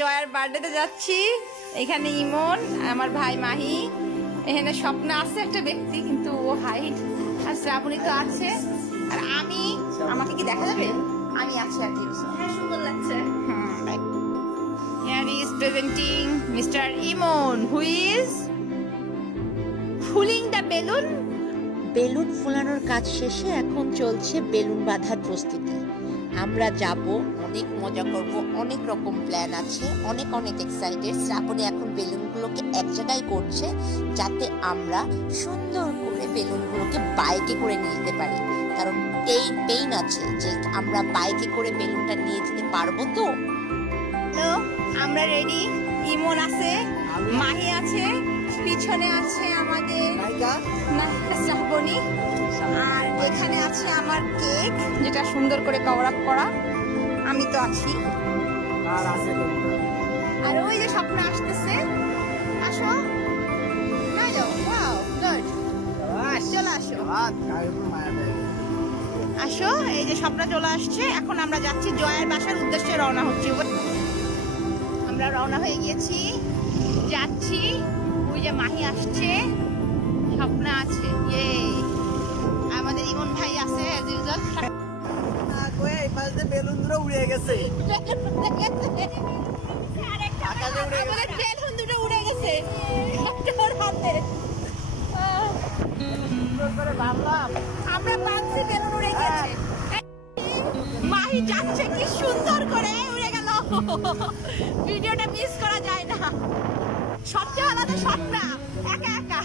জয়ার বার্থডেতে যাচ্ছি। এখানে ইমন, আমার ভাই মাহি, এখানে স্বপ্ন আছে একটা ব্যক্তি, কিন্তু ও হাইট, আর শ্রাবণী তো আছে, আর আমি, আমাকে কি দেখা যাবে? আমি আছি আর কি। হ্যাঁ, সুন্দর লাগছে। Here is presenting Mr. Imon, who is fooling the balloon. বেলুন ফুলানোর কাজ শেষে এখন চলছে বেলুন বাঁধার প্রস্তুতি। আমরা যাব, অনেক মজা করব, অনেক রকম প্ল্যান আছে, অনেক অনেক এক্সাইটেড। শ্রাবণী এখন বেলুনগুলোকে এক জায়গায় করছে যাতে আমরা সুন্দর করে বেলুনগুলোকে বাইকে করে নিয়ে যেতে পারি, কারণ পেইন আছে যে আমরা বাইকে করে বেলুনটা নিয়ে যেতে পারবো তো। তো আমরা রেডি, ইমন আছে, মাহি আছে, পিছনে আছে আমাদের নায়িকা শ্রাবণী, আর এখানে আছে আমার কেক যেটা সুন্দর করে কভার আপ করা, আমি তো আছি, আর ওই যে স্বপ্ন আসতেছে। আসো, হ্যালো, ওয়াও, গুড, চলে আসো, আসো। এই যে স্বপ্ন চলে আসছে। এখন আমরা যাচ্ছি জয়ের বাসার উদ্দেশ্যে, রওনা হচ্ছি। আমরা রওনা হয়ে গিয়েছি, যাচ্ছি। ওই যে মাহি আসছে, স্বপ্ন আছে, ইয়ে আমাদের ইমন ভাই আছে as usual। বেলুনগুলো উড়ে গেছে, আমাদের বেলুন দুটো উড়ে গেছে ওর হাতে। ভাবলাম আমরা পাচ্ছি বেলুন উড়ে গেছে। মাহি যাচ্ছে কি সুন্দর করে, উড়ে গেল। ভিডিওটা মিস করা যায় না। সবচেয়ে আলাদা স্বপ্ন একা একা।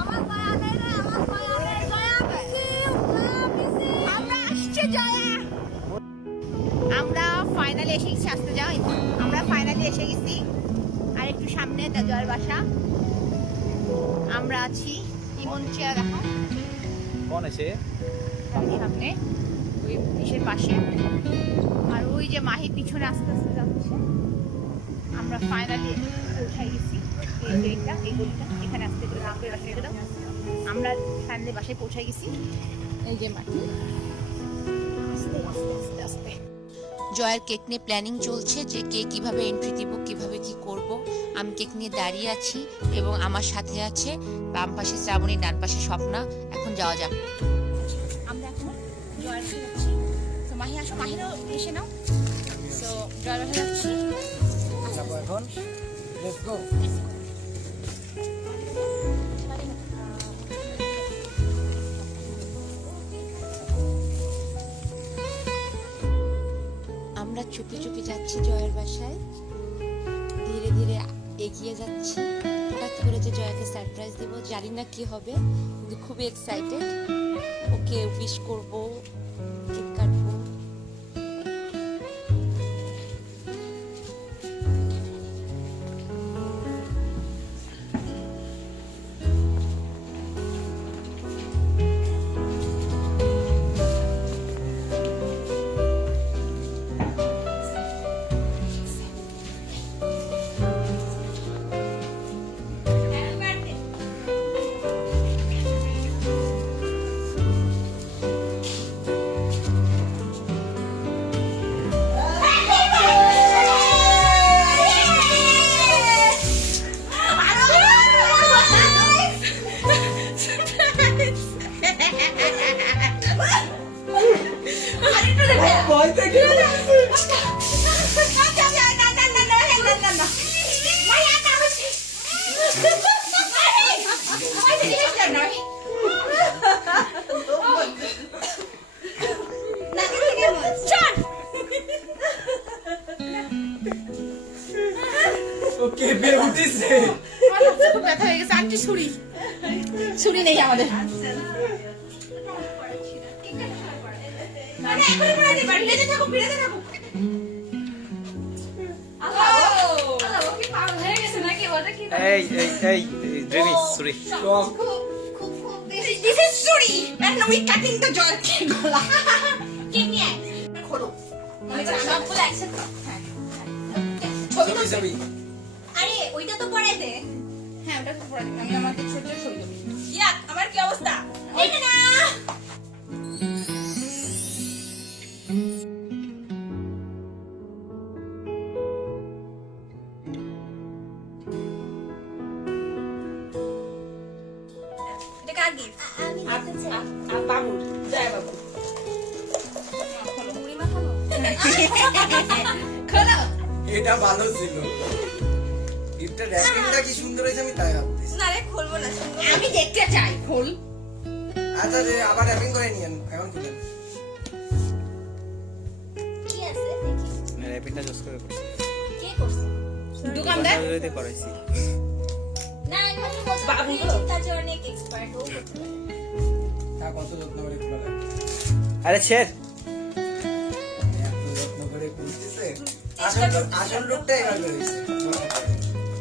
আমার মায়া নেই রে, আমার মায়া নেই। জয়া পিসি, আমরা আসছে জয়া। আমরা ফাইনালি এসে গেছি, আসতে যাও। আমরা ফাইনালি এসে গেছি, আর একটু সামনে জয়ের বাসা। আমরা আছি, ইমন চেয়ার দেখো কোন এসে সামনে ওই ইসের পাশে, আর ওই যে মাহি পিছনে আস্তে আস্তে যাচ্ছে। আমরা ফাইনালি পৌঁছাই গেছি। এই যে এইটা, এই গলিটা, এখানে আসতে গেলে রাখবে বাসায় গেলাম। আমরা ফাইনালি বাসায় পৌঁছাই গেছি। এই যে মাটি, আস্তে আস্তে আস্তে আস্তে। জয়ের কেক নিয়ে প্ল্যানিং চলছে যে কে কিভাবে এন্ট্রি দিব, কিভাবে কি করব। আমি কেক নিয়ে দাঁড়িয়ে আছি এবং আমার সাথে আছে বাম পাশে শ্রাবণী, ডান পাশে স্বপ্না। এখন যাওয়া যাক। আমরা এখন জয়ের বাসায় যাচ্ছি। তো মাহি আসো, মাহিরও এসে নাও। তো জয়ের বাসায় যাচ্ছি। এখন লেটস গো। আমরা চুপি চুপি যাচ্ছি জয়ের বাসায়, ধীরে ধীরে এগিয়ে যাচ্ছি। হঠাৎ করে যে জয়াকে সারপ্রাইজ দেব, জানি না কি হবে, কিন্তু খুবই এক্সাইটেড। ওকে উইশ করব, কেক কাটবো। ওকে বের উঠিছে, খুব ব্যথা হয়ে গেছে। আন্টি ছুরি, ছুরি নেই আমাদের। এই এই এই ড্রিমি সরি This is ছুরি, and we cutting the joy cake গলা। কেক নিয়ে খোলো, সবগুলো একসাথে। ছবি তো ছবি আরে ওইটা তো পরে দে। হ্যাঁ, ওটা তো পরে দিন। আমি আমাদের ছোট ছবি দেবো। ইয়াক, আমার কি অবস্থা? এই না কার gift? আমি দিতে চাই। বাবুর জয় বাবু মুড়ি মাখানো? খোলো এটা ভালো ছিল। গিফটের র্যাপিংটা কি সুন্দর হয়েছে আমি তাই ভাবতেছি। না রে, খুলবো না, শুনবো। আমি দেখতে চাই খোল আচ্ছা যে আবার র্যাপিং করে নিয়েন এখন খুলেন। কি আছে দেখি। র্যাপিংটা জোস করে করছি কে করছে? দোকানদার বাজারে করাইছি না, আমি মাত্র বলছি, বাবু আপনি তো? এই কাজে অনেক expert, ও করতে পারে। তা কত যত্ন করে খোলা লাগে। আরে ছেড় এত যত্ন করে খুলতেছে। আসল রূপটা এবার বেরিয়েছে।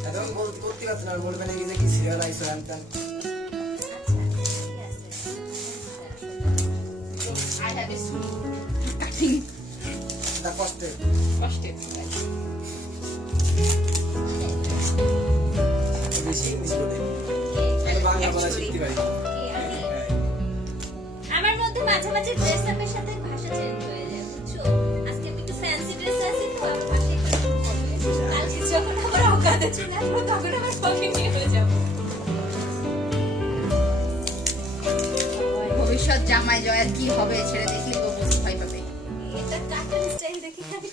এখন করতে পারছি না, বলবে নাকি যে কি সিরিয়াল আইসো আনতেন। আই হ্যাভ এ কাটিং তা কষ্টে। কষ্টে বেশি ইংলিশ বলে। আমি বাংলা বলা শিখতে পারি। কি আমি? হ্যাঁ। আমার মধ্যে মাঝে মাঝে ড্রেস আপের সাথে ভাষা চেঞ্জ হয়ে যায়, বুঝছো? আজকে আমি একটু ফ্যান্সি ড্রেস আছে তো, আমার ভাষা একটু হবে। কালকে যখন আবার অজ্ঞাতে চলে আসবো, তখন আবার ফকিং হয়ে যাবো। ভবিষ্যৎ জামাই জয়ের কি হবে ছেড়ে দেখলে তো বুঝতে ভয় পাবে এটা কার্টুন স্টাইল দেখে খালি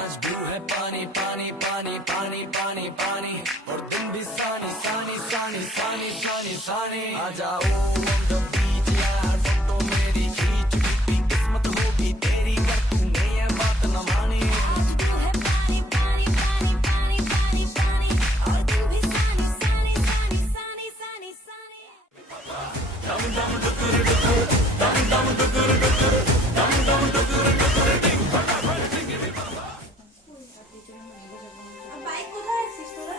आज ब्लू है पानी पानी पानी पानी पानी पानी और दिन भी सानी सानी सानी सानी सानी सानी आ जाओ on the beach यार फोटो मेरी खींच भी किस्मत होगी तेरी कर तूने ये बात न मानी आज तू है पानी पानी पानी पानी पानी पानी और तू भी सानी सानी सानी सानी सानी सानी বাইক কোথায় আছিস তোরা?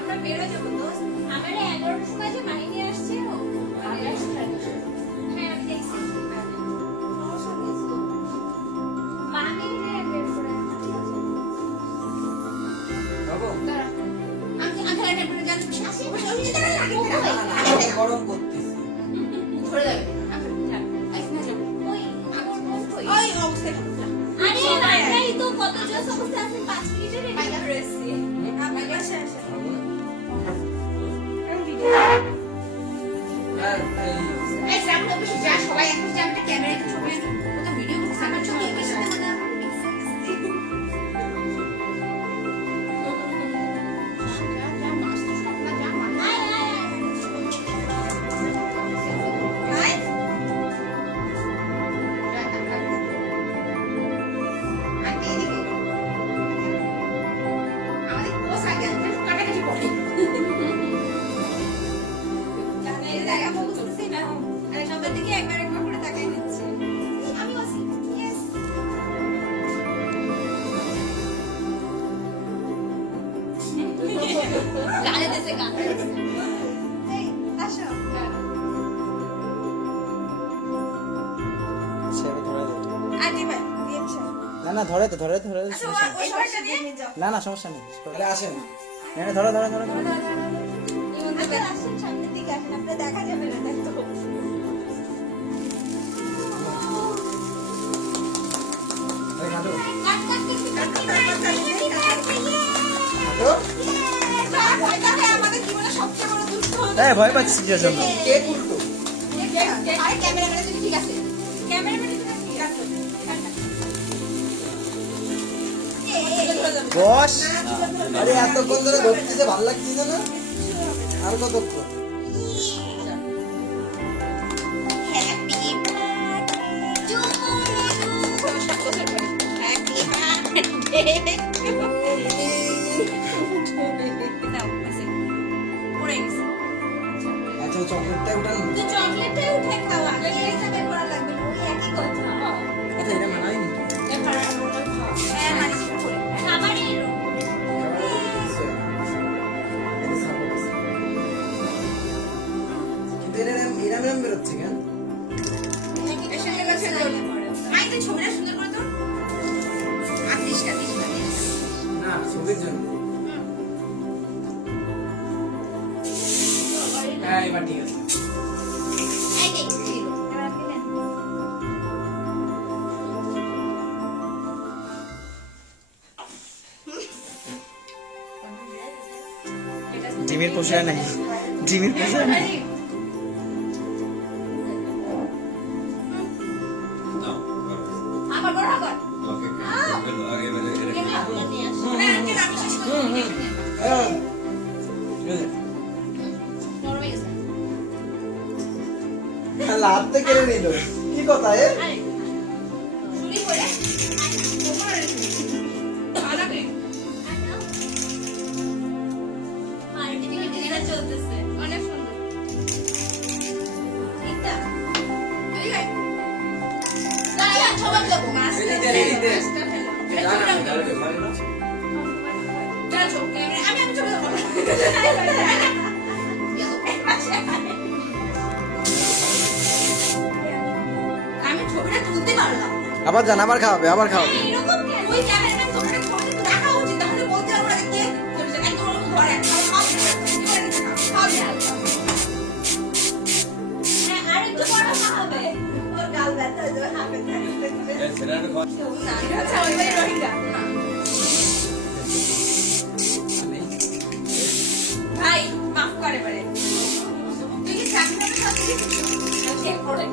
আমরা বেরো যাবো দোস্ত। আমরা 11টার সময় যে মাহি নিয়ে আসছে ও হ্যাঁ আমি দেখছি। মামি নিয়ে বের করে আনছে, ঠিক আছে? বাবু, আমি আধার একটা জানছি গরম করতেছি। ধরে যাবে ওই আমার মন ওই অবস্থায় আরে আমরাই তো কত জোস অবস্থা আছে 5 মিনিটের রেডি করে এসেছি। আপনি বাসায় আসেন। আর এই এই সামনে বসে যা সবাই এখন যে আমরা ক্যামেরাতে ছবি ওটা ভিডিও করতে আমার ছবি এসে আয় আয় আয়। আমাদের কোস আগে কাটাকাটি করতে জানে জায়গা বুঝতেছি না। আরে সবার দিকে একবার একবার করে তাকাই নিচ্ছে। আমি বসি। ইয়েস। গানে দেশে গানে। এই আসো। ছেড়ে ধরে দে। আগে ভাই রিয়েকশন। না না ধরে তো ধরে ধরে আচ্ছা ওই সবাইটা নিয়ে যাও। না না সমস্যা নেই আরে আসেন না না ধরো ধরো ধরো ধরো। আপনারা আসেন সামনের দিকে আসেন, আপনারা দেখা যাবে না তাই তো। এই কাটো কাট কাট কাট কাট কাট কাট। এই ভয় পাচ্ছিস কিসের জন্য? কেক উল্টো। আরে ক্যামেরাম্যান তুমি ঠিক আছে ক্যামেরাম্যান ঠিক আছে বস। আরে এতক্ষণ ধরে ধরতেছে, ভালো লাগতেছে না? আর কতক্ষণ? আচ্ছা চকলেটটা উঠান। চকলেটটাই উঠে খাওয়া হিসাবে করা লাগবে না, ওই একই কথা। আচ্ছা এটা মানায় নি? হ্যাঁ মানে খাবারই এরকম। কিন্তু এরম বেরোচ্ছে কেন? ছবিটা সুন্দর করে তো আটত্রিশটা না ছবির জন্য। হ্যাঁ এবার ঠিক আছে। জিমির পোষায় নাই, জিমির পোষায় নাই। আমার বড় হাত হ্যাঁ। লাভতে কেড়ে নিল, কি কথা এ? চুরি করে আলাদা চলতেছে অনেক সুন্দর এইটা ঠিক আছে তাহলে ছবি দেবো এদিকে, এদিকে। না, না, আমি ছবি দেবো আমি ছবিটা তুলতে পারলাম আবার জান, আবার খাওয়াবে, আবার খাওয়াবে। এরকম কেন ওই ক্যামেরাম্যান তোমাকে ছবি তো রাখা উচিত তাহলে বলতে আমরা কে ছবিটা একদম ওরকম ধরে আরেকটু বড় খাওয়াবে ওর গাল ব্যথা হয়ে যাবে হাতে ভাই মাফ করে পারে তুই কি চাকরির সাথে চেক করে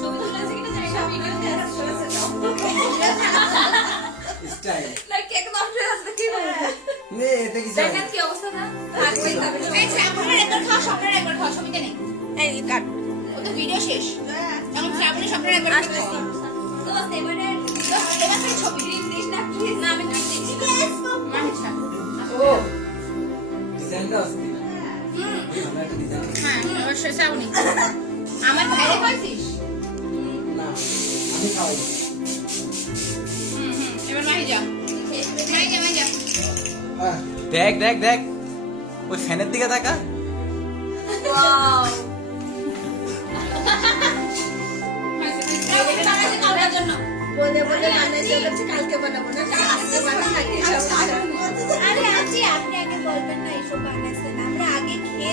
ছবি তুলেছে কিনা জানি না ভিডিও দেখা চলেছে স্টাইল। না কেক নষ্ট হয়ে যাচ্ছে কি বলবো নে এতে কি দেখেন কি অবস্থা না আর ওই তবে এই শ্রাবণের একবার খাওয়া স্বপ্নের একবার খাওয়া ছবিতে নেই এই কাট ও তো ভিডিও শেষ এখন শ্রাবণের স্বপ্নের একবার আসতেছি দোস্ত এবারে এটা ছবি প্লিজ না প্লিজ না আমি দেখছি মাহিসা ও ডিজাইনটা আসছে। হুম আমরা একটা ডিজাইন। হ্যাঁ অবশ্যই শ্রাবণী আমার ভাইরে পাইছিস না আমি খাওয়াই। এবার মাহি যা মাহি যা হ্যাঁ দেখ দেখ দেখ, ওই ফ্যানের দিকে তাকা। ওয়াও এটা বানাইছে কালকের জন্য বলে বলে বানাইছে হচ্ছে কালকে বানাবো না আজকে বানাবো আরে আজই আপনি আগে বলবেন না এসব বানাইছেন আমরা আগে খেয়ে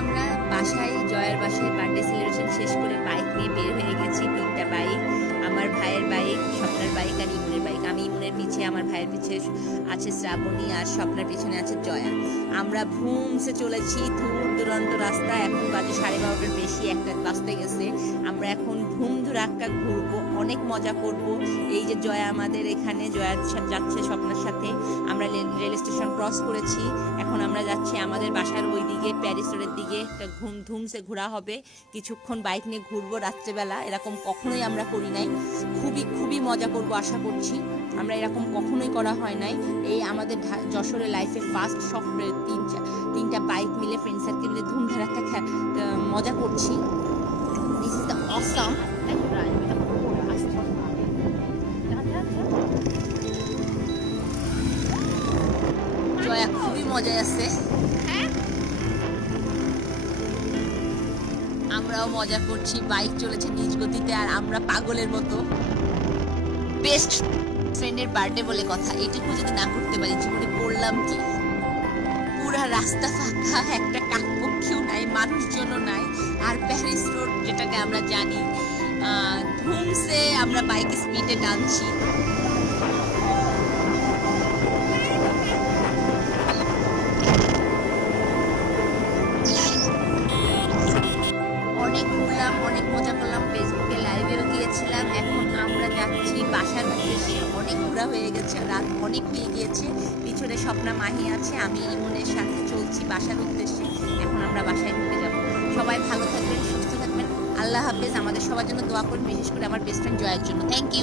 আমরা বাসায় জয়ের বাসায় বার্থডে সেলিব্রেশন শেষ করে বাইক নিয়ে বের হয়ে গেছি। 3টা বাইক, আমার ভাইয়ের বাইক, স্বপ্নের বাইক আর ইমনের বাইক। আমি ইমনের পিছে, আমার ভাইয়ের পিছে আছে শ্রাবণী আর স্বপ্নের পিছনে আছে জয়া। আমরা ভুমসে চলেছি, দূর দূরান্ত রাস্তা। এখন বাজে 12:30টার বেশি, একটা বাজতে গেছে। আমরা এখন ধুম ধুরাক্কা ঘুরবো, অনেক মজা করব। এই যে জয়া আমাদের এখানে, জয়া যাচ্ছে স্বপ্নের সাথে। আমরা রেল স্টেশন ক্রস করেছি, এখন আমরা যাচ্ছি আমাদের বাসার ওই দিকে, প্যারিস রোডের দিকে। একটা ধুমসে ঘোরা হবে, কিছুক্ষণ বাইক নিয়ে ঘুরবো রাত্রেবেলা। এরকম কখনোই আমরা করি নাই, খুবই খুবই মজা করব আশা করছি। আমরা এরকম কখনোই করা হয় নাই, এই আমাদের যশোরের লাইফে ফার্স্ট। সব 3টা বাইক মিলে, ফ্রেন্ড সার্কেল মিলে ধুমধারাক্কা মজা করছি। This is the awesome. Jaya খুবই মজায় আছে, আমরাও মজা করছি। বাইক চলেছে নিজ গতিতে আর আমরা পাগলের মতো। বেস্ট ফ্রেন্ডের বার্থডে বলে কথা, এইটুকু যদি না করতে পারি জীবনে করলাম কি। পুরা রাস্তা ফাঁকা, একটা কাকপক্ষীও নাই, মানুষজনও নাই। আর প্যারিস রোড যেটাকে আমরা জানি ধুমসে আমরা বাইক স্পিডে টানছি। অনেক ঘুরলাম, অনেক মজা করলাম, ফেসবুকে লাইভেও গিয়েছিলাম। এখন আমরা যাচ্ছি বাসার উদ্দেশ্যে। অনেক ঘোরা হয়ে গেছে, রাত অনেক হয়ে গিয়েছে। পিছনে স্বপ্না মাহি আছে, আমি ইমনের সাথে চলছি বাসার উদ্দেশ্যে। এখন আমরা বাসায় ঢুকে যাব। সবাই ভালো থাকবেন, সুস্থ থাকবেন, আল্লাহ হাফেজ। আমাদের সবার জন্য দোয়া করুন, বিশেষ করে আমার বেস্ট ফ্রেন্ড জয়ের জন্য। Thank you.